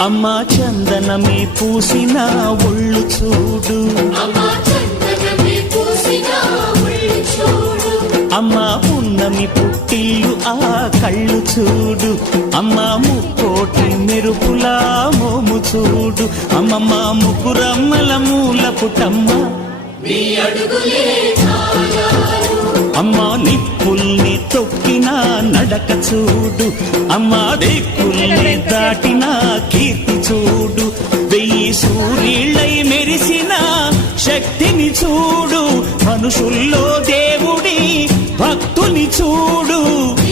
అమ్మా చందనమే పూసిన ఒళ్ళు చూడు, అమ్మా పున్నమి పుట్టిల్లు ఆ కళ్ళు చూడు, అమ్మా ముక్కోటి మెరుపులా మోము చూడు, అమ్మమ్మ ముగ్గురమ్మల మూల పుటమ్మ అమ్మా నిప్పుల్ని తొక్కిన నడక చూడు, అమ్మా దిక్కుల్ని దాటిన కీర్తి చూడు, 1000 సూర్యుళ్ళై మెరిసిన శక్తిని చూడు, మనుషుల్లో దేవుడి భక్తుని చూడు.